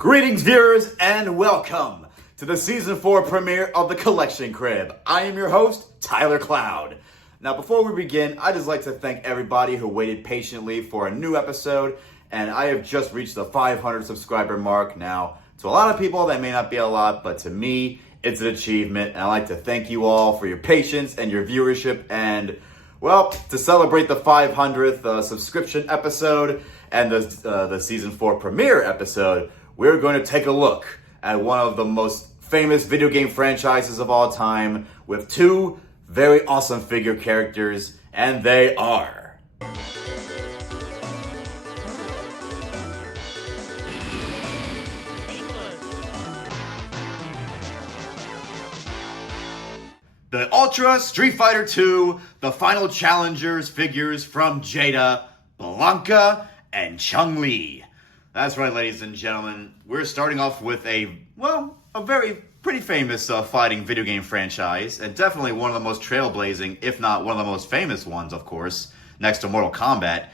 Greetings, viewers, and welcome to the Season 4 premiere of The Collection Crib. I am your host, Tylercloud. Now, before we begin, I'd just like to thank everybody who waited patiently for a new episode, and I have just reached the 500 subscriber mark. Now, to a lot of people, that may not be a lot, but to me, it's an achievement, and I'd like to thank you all for your patience and your viewership, and, well, to celebrate the 500th subscription episode and the Season 4 premiere episode, we're going to take a look at one of the most famous video game franchises of all time with two very awesome figure characters, and they are the Ultra Street Fighter 2, the Final Challengers figures from Jada, Blanka, and Chun-Li. That's right, ladies and gentlemen. We're starting off with a very pretty famous fighting video game franchise, and definitely one of the most trailblazing, if not one of the most famous ones, of course, next to Mortal Kombat.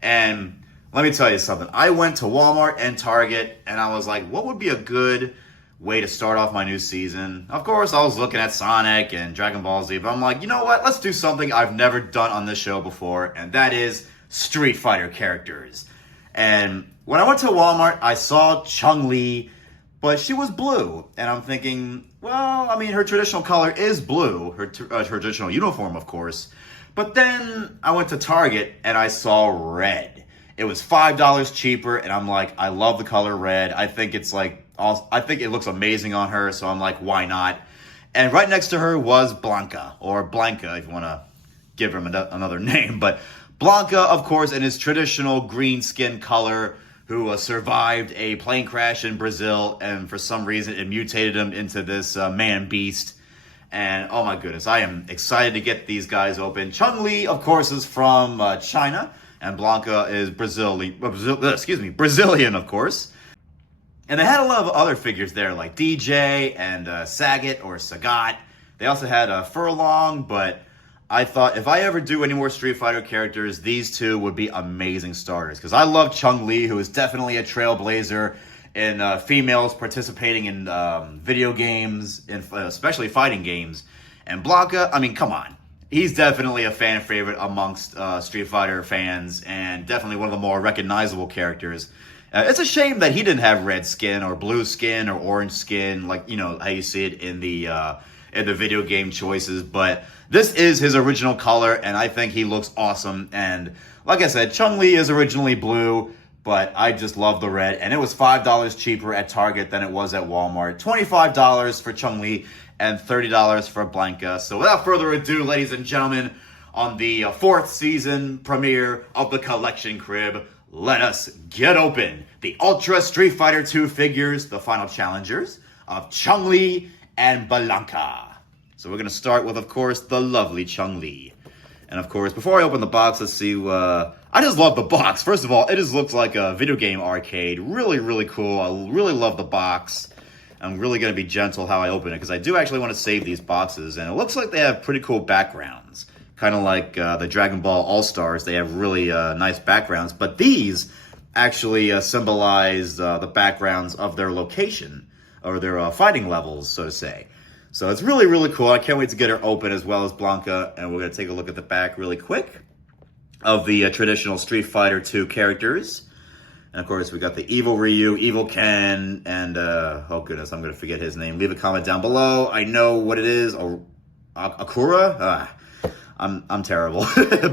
And let me tell you something. I went to Walmart and Target, and I was like, what would be a good way to start off my new season? Of course, I was looking at Sonic and Dragon Ball Z, but I'm like, you know what? Let's do something I've never done on this show before, and that is Street Fighter characters. And when I went to Walmart, I saw Chun-Li, but she was blue. And I'm thinking, well, I mean, her traditional color is blue, her traditional uniform, of course. But then I went to Target and I saw red. It was $5 cheaper, and I'm like, I love the color red. I think it looks amazing on her, so I'm like, why not? And right next to her was Blanka, or Blanka, if you want to give him another name. But Blanka, of course, in his traditional green skin color, who survived a plane crash in Brazil, and for some reason it mutated him into this man-beast. And oh my goodness, I am excited to get these guys open. Chun-Li, of course, is from China, and Blanka is Brazilian, of course. And they had a lot of other figures there, like DJ and Sagat or Sagat. They also had Furlong, but I thought if I ever do any more Street Fighter characters, these two would be amazing starters. Because I love Chun-Li, who is definitely a trailblazer in females participating in video games, especially fighting games. And Blanka, I mean, come on. He's definitely a fan favorite amongst Street Fighter fans, and definitely one of the more recognizable characters. It's a shame that he didn't have red skin or blue skin or orange skin, like, you know, how you see it in the video game choices, but this is his original color, and I think he looks awesome. And like I said, Chun-Li is originally blue, but I just love the red, and it was $5 cheaper at Target than it was at Walmart. $25 for Chun-Li and $30 for Blanka. So without further ado, ladies and gentlemen, on the 4th season premiere of The Collection Crib, let us get open the Ultra Street Fighter 2 figures, the Final Challengers of Chun-Li and Blanka. So we're going to start with, of course, the lovely Chun-Li. And, of course, before I open the box, let's see. I just love the box. First of all, it just looks like a video game arcade. Really, really cool. I really love the box. I'm really going to be gentle how I open it, because I do actually want to save these boxes. And it looks like they have pretty cool backgrounds. Kind of like the Dragon Ball All-Stars. They have really nice backgrounds. But these actually symbolize the backgrounds of their location, or their fighting levels, so to say. So it's really, really cool. I can't wait to get her open, as well as Blanka. And we're going to take a look at the back really quick of the traditional Street Fighter 2 characters. And of course, we got the Evil Ryu, Evil Ken, and oh goodness, I'm going to forget his name. Leave a comment down below. I know what it is. Akura? I'm terrible.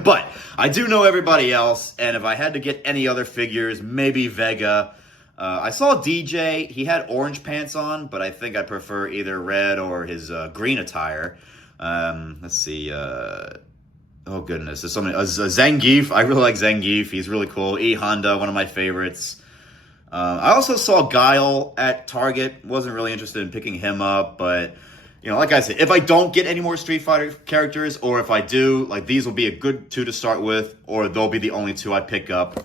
But I do know everybody else. And if I had to get any other figures, maybe Vega. I saw DJ. He had orange pants on, but I think I prefer either red or his green attire. Let's see. Oh, goodness. There's something. Zangief. I really like Zangief. He's really cool. E Honda, one of my favorites. I also saw Guile at Target. Wasn't really interested in picking him up, but, you know, like I said, if I don't get any more Street Fighter characters, or if I do, like, these will be a good two to start with, or they'll be the only two I pick up.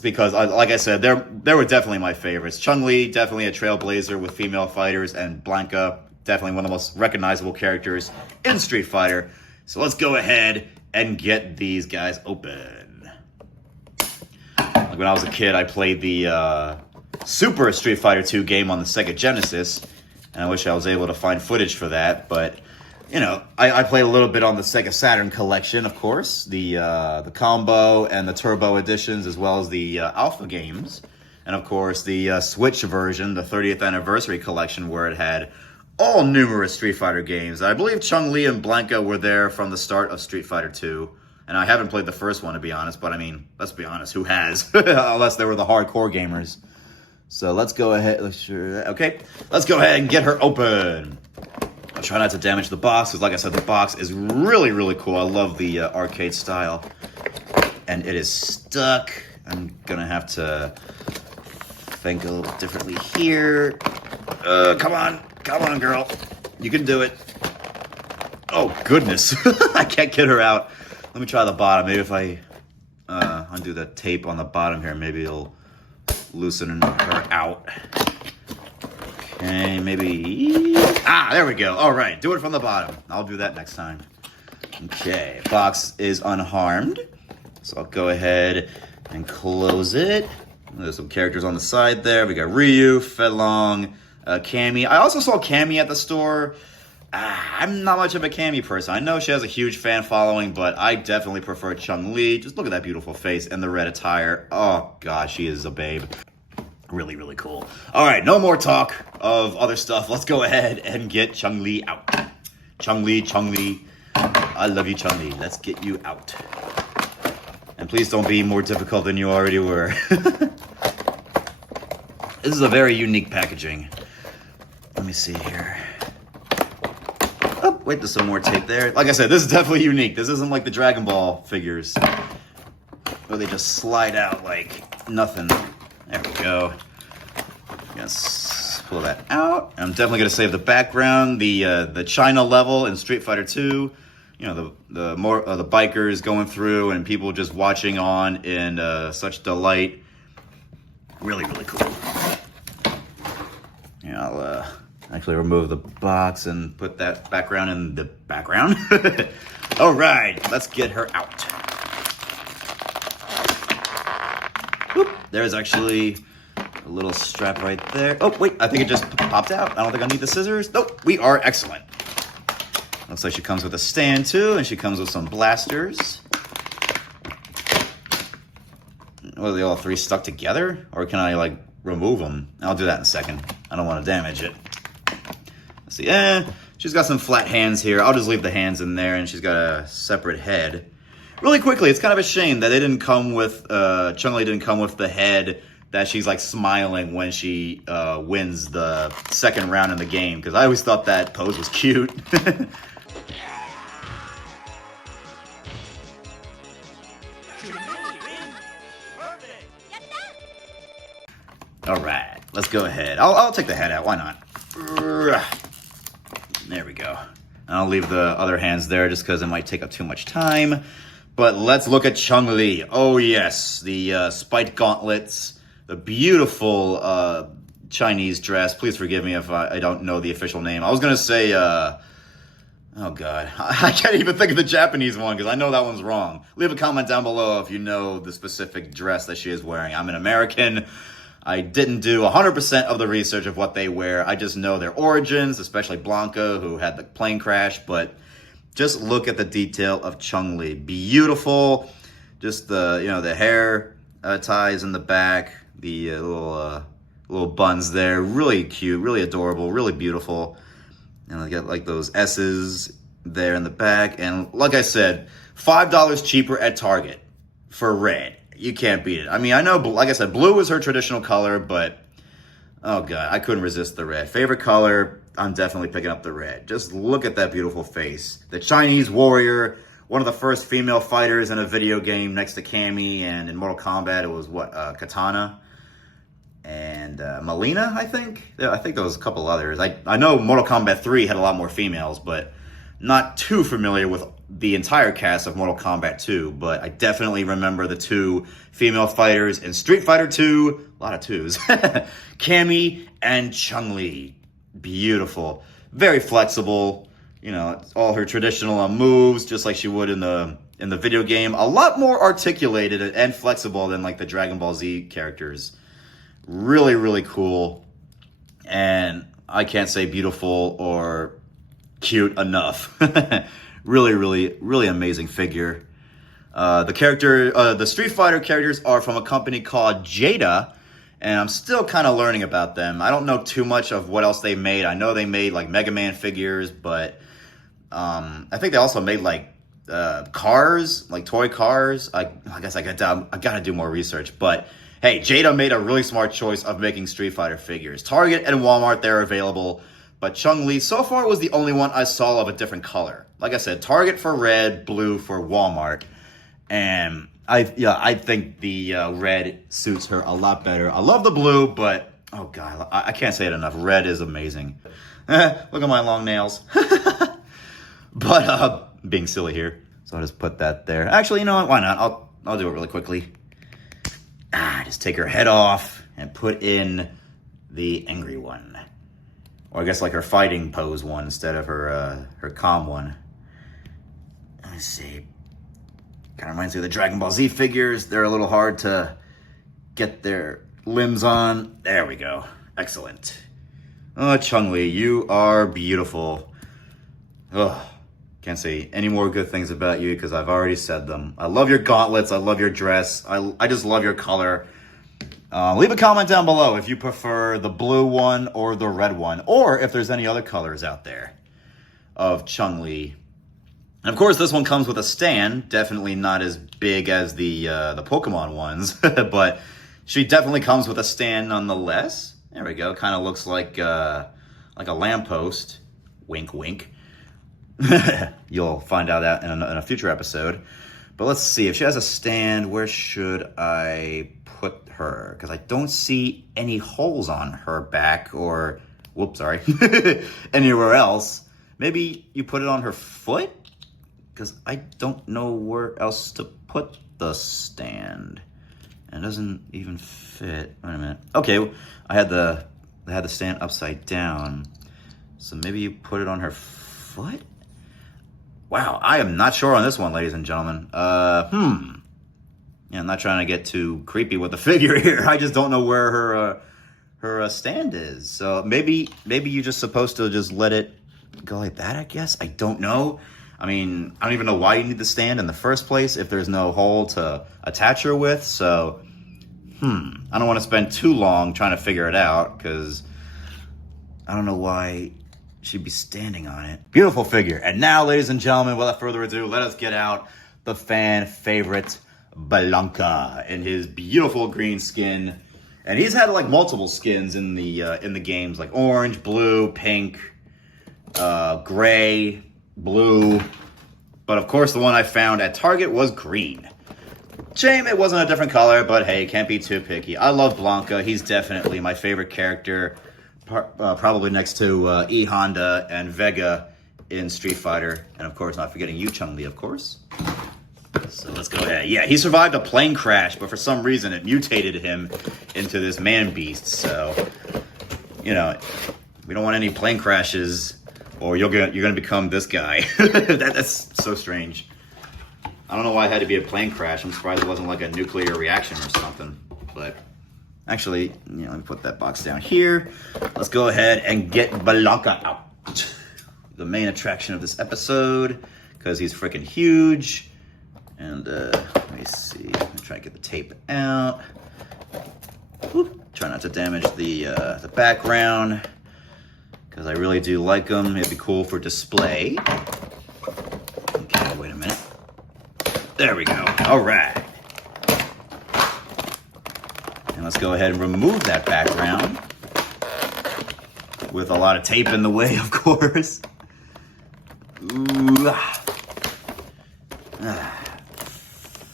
Because, like I said, they were definitely my favorites. Chun-Li, definitely a trailblazer with female fighters, and Blanka, definitely one of the most recognizable characters in Street Fighter. So let's go ahead and get these guys open. Like when I was a kid, I played the Super Street Fighter 2 game on the Sega Genesis. And I wish I was able to find footage for that, but you know, I played a little bit on the Sega Saturn collection, of course, the combo and the turbo editions, as well as the alpha games, and of course the Switch version, the 30th anniversary collection, where it had all numerous Street Fighter games. I believe Chun-Li and Blanka were there from the start of Street Fighter 2, and I haven't played the first one, to be honest, but I mean, let's be honest, who has? Unless they were the hardcore gamers. So let's go ahead, okay, let's go ahead and get her open. I'll try not to damage the box, because like I said, the box is really, really cool. I love the arcade style. And it is stuck. I'm going to have to think a little differently here. Come on, girl. You can do it. Oh, goodness. I can't get her out. Let me try the bottom. Maybe if I undo the tape on the bottom here, maybe it'll loosen her out. Okay, maybe... Ah, there we go. All right, do it from the bottom. I'll do that next time. Okay, box is unharmed. So I'll go ahead and close it. There's some characters on the side there. We got Ryu, Fedlong, Cammy. I also saw Cammy at the store. I'm not much of a Cammy person. I know she has a huge fan following, but I definitely prefer Chun-Li. Just look at that beautiful face and the red attire. Oh, gosh, she is a babe. Really, really cool. All right, no more talk of other stuff. Let's go ahead and get Chun-Li out. Chun-Li. I love you, Chun-Li. Let's get you out. And please don't be more difficult than you already were. This is a very unique packaging. Let me see here. Oh, wait, there's some more tape there. Like I said, this is definitely unique. This isn't like the Dragon Ball figures, where they just slide out like nothing. There we go. Yes, pull that out. I'm definitely gonna save the background, the China level in Street Fighter 2. You know, the bikers going through and people just watching on in such delight. Really, really cool. Yeah, I'll actually remove the box and put that background in the background. All right, let's get her out. Whoop, there's actually a little strap right there. Oh, wait, I think it just popped out. I don't think I need the scissors. Nope, we are excellent. Looks like she comes with a stand, too, and she comes with some blasters. Are they all three stuck together? Or can I, like, remove them? I'll do that in a second. I don't want to damage it. Let's see. She's got some flat hands here. I'll just leave the hands in there, and she's got a separate head. Really quickly, it's kind of a shame that they didn't come with, Chun-Li didn't come with the head that she's like smiling when she wins the second round in the game, because I always thought that pose was cute. All right, let's go ahead. I'll take the head out. Why not? There we go. I'll leave the other hands there just because it might take up too much time. But let's look at Chun-Li. Oh, yes. The spiked gauntlets. The beautiful Chinese dress. Please forgive me if I don't know the official name. I was going to say... oh, God. I can't even think of the Japanese one because I know that one's wrong. Leave a comment down below if you know the specific dress that she is wearing. I'm an American. I didn't do 100% of the research of what they wear. I just know their origins, especially Blanka, who had the plane crash. But just look at the detail of Chun-Li. Beautiful. Just the hair ties in the back. The little buns there. Really cute. Really adorable. Really beautiful. And I got like those S's there in the back. And like I said, $5 cheaper at Target for red. You can't beat it. I mean, I know, like I said, blue is her traditional color, but oh God, I couldn't resist the red. Favorite color, I'm definitely picking up the red. Just look at that beautiful face. The Chinese warrior, one of the first female fighters in a video game next to Cammy, and in Mortal Kombat, it was what, Katana and Melina, I think? Yeah, I think there was a couple others. I know Mortal Kombat 3 had a lot more females, but not too familiar with the entire cast of Mortal Kombat 2, but I definitely remember the two female fighters in Street Fighter 2, a lot of twos, Cammy and Chun-Li. Beautiful. Very flexible, you know, all her traditional moves, just like she would in the video game. A lot more articulated and flexible than like the Dragon Ball Z characters. Really, really cool. And I can't say beautiful or cute enough. Really, really, really amazing figure. The Street Fighter characters are from a company called Jada, and I'm still kind of learning about them. I don't know too much of what else they made. I know they made like Mega Man figures, but I think they also made like cars, like toy cars. I guess I gotta do more research. But hey, Jada made a really smart choice of making Street Fighter figures. Target and Walmart, they're available. But Chun-Li, so far, was the only one I saw of a different color. Like I said, Target for red, blue for Walmart. And I think the red suits her a lot better. I love the blue, but, oh God, I can't say it enough. Red is amazing. Look at my long nails. But, being silly here. So I'll just put that there. Actually, you know what? Why not? I'll do it really quickly. Just take her head off and put in the angry one. Or I guess like her fighting pose one instead of her calm one. Let's see. Kind of reminds me of the Dragon Ball Z figures. They're a little hard to get their limbs on. There we go. Excellent. Oh, Chun-Li, you are beautiful. Oh, can't say any more good things about you because I've already said them. I love your gauntlets. I love your dress. I just love your color. Leave a comment down below if you prefer the blue one or the red one, or if there's any other colors out there of Chun-Li. And of course, this one comes with a stand. Definitely not as big as the Pokemon ones, but she definitely comes with a stand nonetheless. There we go. Kind of looks like a lamppost. Wink, wink. You'll find out that in a future episode. But let's see if she has a stand. Where should I put her? Because I don't see any holes on her back or, whoops, sorry, anywhere else. Maybe you put it on her foot? Because I don't know where else to put the stand. And it doesn't even fit. Wait a minute. Okay, I had the stand upside down. So maybe you put it on her foot? Wow, I am not sure on this one, ladies and gentlemen. Yeah, I'm not trying to get too creepy with the figure here. I just don't know where her stand is. So maybe you're just supposed to just let it go like that, I guess. I don't know. I mean, I don't even know why you need the stand in the first place if there's no hole to attach her with. So, I don't want to spend too long trying to figure it out because I don't know why she'd be standing on it. Beautiful figure. And now, ladies and gentlemen, without further ado, let us get out the fan favorite Blanka in his beautiful green skin. And he's had like multiple skins in the games, like orange, blue, pink, gray, blue. But of course, the one I found at Target was green. Shame it wasn't a different color, but hey, can't be too picky. I love Blanka. He's definitely my favorite character. Probably next to E Honda and Vega in Street Fighter. And of course, not forgetting you, Chun-Li, of course. So let's go ahead. Yeah, he survived a plane crash, but for some reason it mutated him into this man beast. So, you know, we don't want any plane crashes or you're gonna become this guy. That's so strange. I don't know why it had to be a plane crash. I'm surprised it wasn't like a nuclear reaction or something. But actually, let me put that box down here. Let's go ahead and get Blanka out. The main attraction of this episode, because he's freaking huge. And let me see. I'm gonna try to get the tape out. Whoop. Try not to damage the background, because I really do like them. It'd be cool for display. Okay, wait a minute. There we go. All right. And let's go ahead and remove that background with a lot of tape in the way, of course. Ooh.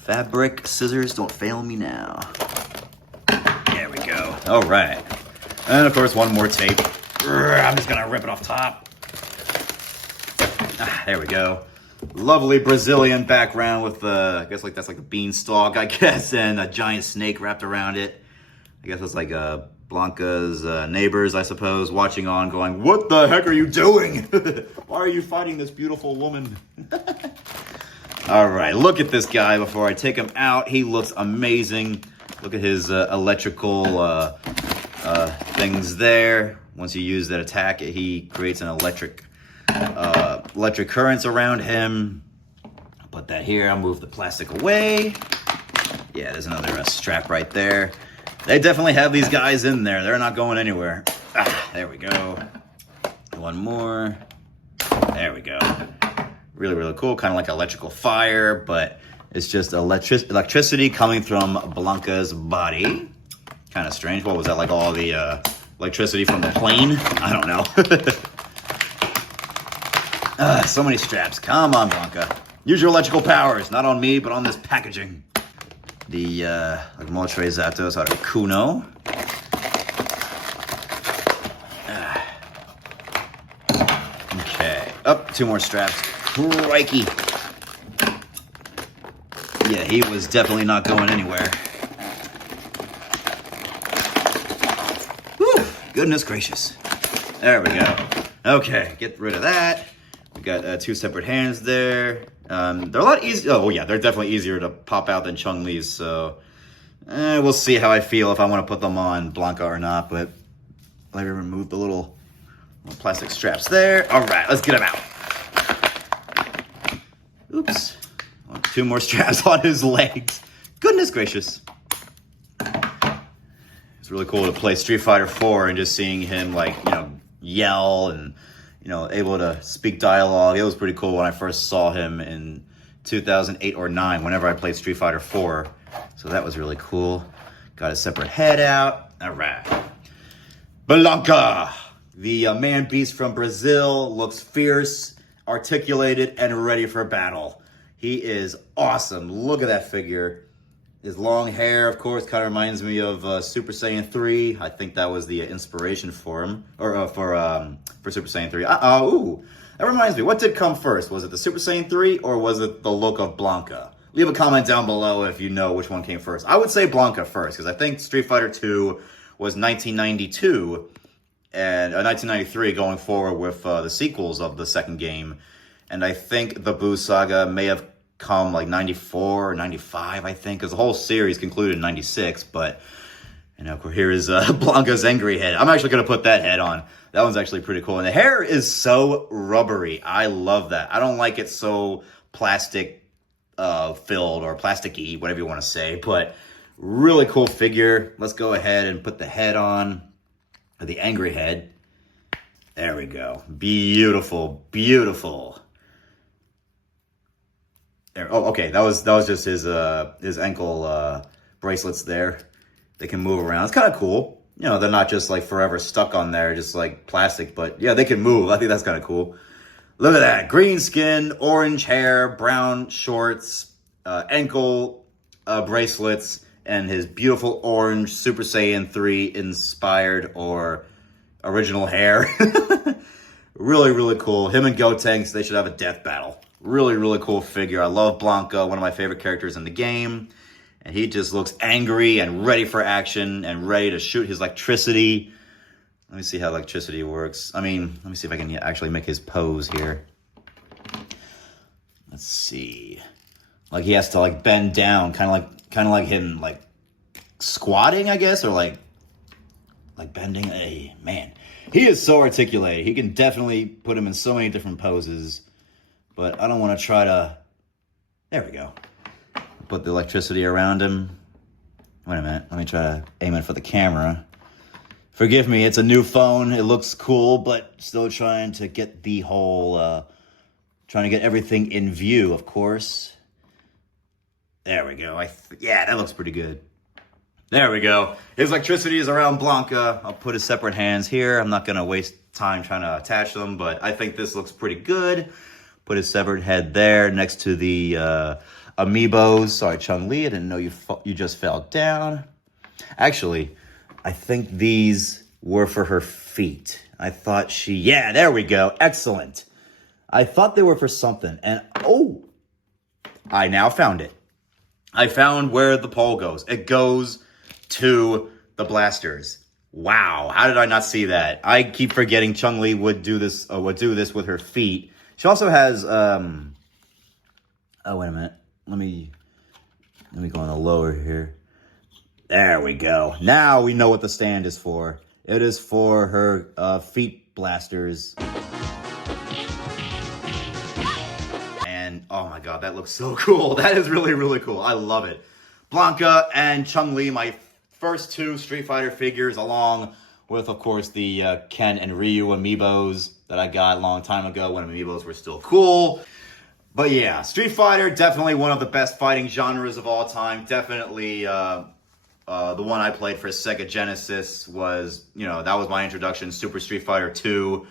Fabric scissors, don't fail me now. There we go. All right. And of course, one more tape. I'm just gonna rip it off top. There we go. Lovely Brazilian background with I guess like that's like a beanstalk, I guess, and a giant snake wrapped around it. I guess it's like Blanka's neighbors, I suppose, watching on, going, "What the heck are you doing? Why are you fighting this beautiful woman?" All right, look at this guy before I take him out. He looks amazing. Look at his electrical things there. Once you use that attack, he creates an electric currents around him. I'll put that here. I'll move the plastic away. Yeah, there's another strap right there. They definitely have these guys in there. They're not going anywhere. There we go. One more. There we go. Really, really cool. Kind of like electrical fire, but it's just electricity coming from Blanka's body. Kind of strange. What was that, like all the electricity from the plane? I don't know. So many straps. Come on, Blanka. Use your electrical powers. Not on me, but on this packaging. The Moltre Zatos out of Kuno. Okay. Up, 2 more straps. Crikey. Yeah, he was definitely not going anywhere. Whew, goodness gracious. There we go. Okay, get rid of that. We got 2 separate hands there. They're a lot easier. Oh, yeah, they're definitely easier to pop out than Chun-Li's, so we'll see how I feel if I want to put them on Blanka or not, but let me remove the little plastic straps there. All right, let's get them out. Oops. 2 more straps on his legs. Goodness gracious. It's really cool to play Street Fighter 4 and just seeing him, like, yell and, able to speak dialogue. It was pretty cool when I first saw him in 2008 or 9, whenever I played Street Fighter 4. So that was really cool. Got a separate head out. All right. Blanka, the man-beast from Brazil, looks fierce, articulated, and ready for battle. He is awesome. Look at that figure. His long hair, of course, kind of reminds me of Super Saiyan 3. I think that was the inspiration for him, or for Super Saiyan 3. Ooh, that reminds me. What did come first? Was it the Super Saiyan 3 or was it the look of Blanka? Leave a comment down below if you know which one came first. I would say Blanka first because I think Street Fighter 2 was 1992 and 1993 going forward with the sequels of the second game. And I think the Boo Saga may have come like 94 or 95, I think, because the whole series concluded in 96. But, here is Blanka's angry head. I'm actually going to put that head on. That one's actually pretty cool. And the hair is so rubbery. I love that. I don't like it so plastic filled or plasticky, whatever you want to say. But really cool figure. Let's go ahead and put the head on. The angry head. There we go. Beautiful, beautiful. There. Oh, okay. That was just his ankle bracelets there. They can move around. It's kind of cool. They're not just like forever stuck on there, just like plastic. But yeah, they can move. I think that's kind of cool. Look at that. Green skin, orange hair, brown shorts, ankle bracelets, and his beautiful orange Super Saiyan 3 inspired or original hair. Really, really cool. Him and Gotenks, they should have a death battle. Really, really cool figure. I love Blanka, one of my favorite characters in the game. And he just looks angry and ready for action and ready to shoot his electricity. Let me see how electricity works. Let me see if I can actually make his pose here. Let's see. Like he has to like bend down, kind of like him like squatting, I guess, or like bending. Hey, man. He is so articulated. He can definitely put him in so many different poses. But I don't want to try to... There we go. Put the electricity around him. Wait a minute. Let me try to aim it for the camera. Forgive me, it's a new phone. It looks cool, but still trying to get the whole... trying to get everything in view, of course. There we go. Yeah, that looks pretty good. There we go. His electricity is around Blanka. I'll put his separate hands here. I'm not going to waste time trying to attach them, but I think this looks pretty good. Put his severed head there next to the amiibos. Sorry, Chun-Li, I didn't know you just fell down. Actually, I think these were for her feet. I thought yeah, there we go. Excellent. I thought they were for something. And, oh, I now found it. I found where the pole goes. It goes to the blasters. Wow, how did I not see that? I keep forgetting Chun-Li would do this with her feet. She also has, oh, wait a minute. Let me go on the lower here. There we go. Now we know what the stand is for. It is for her feet blasters. And oh my god, that looks so cool. That is really, really cool. I love it. Blanka and Chun-Li, my first two Street Fighter figures, along with, of course, the Ken and Ryu amiibos that I got a long time ago when amiibos were still cool. But yeah, Street Fighter, definitely one of the best fighting genres of all time. Definitely the one I played for Sega Genesis was, that was my introduction, Super Street Fighter 2.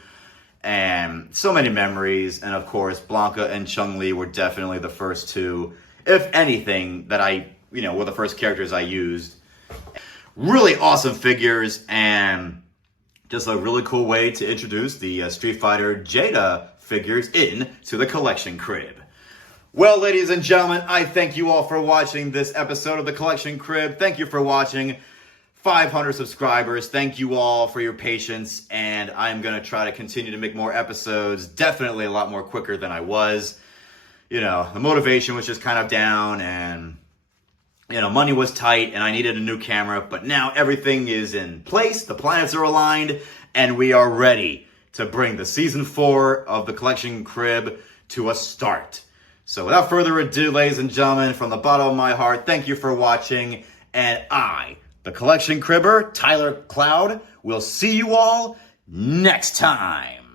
And so many memories. And of course, Blanka and Chun-Li were definitely the first two, if anything, that were the first characters I used. Really awesome figures, and just a really cool way to introduce the Street Fighter Jada figures into the collection crib. Well, ladies and gentlemen, I thank you all for watching this episode of the Collection Crib. Thank you for watching. 500 subscribers. Thank you all for your patience, and I'm going to try to continue to make more episodes, definitely a lot more quicker than I was. The motivation was just kind of down, and money was tight, and I needed a new camera, but now everything is in place, the planets are aligned, and we are ready to bring the Season 4 of the Collection Crib to a start. So without further ado, ladies and gentlemen, from the bottom of my heart, thank you for watching, and I, the Collection Cribber, Tylercloud, will see you all next time.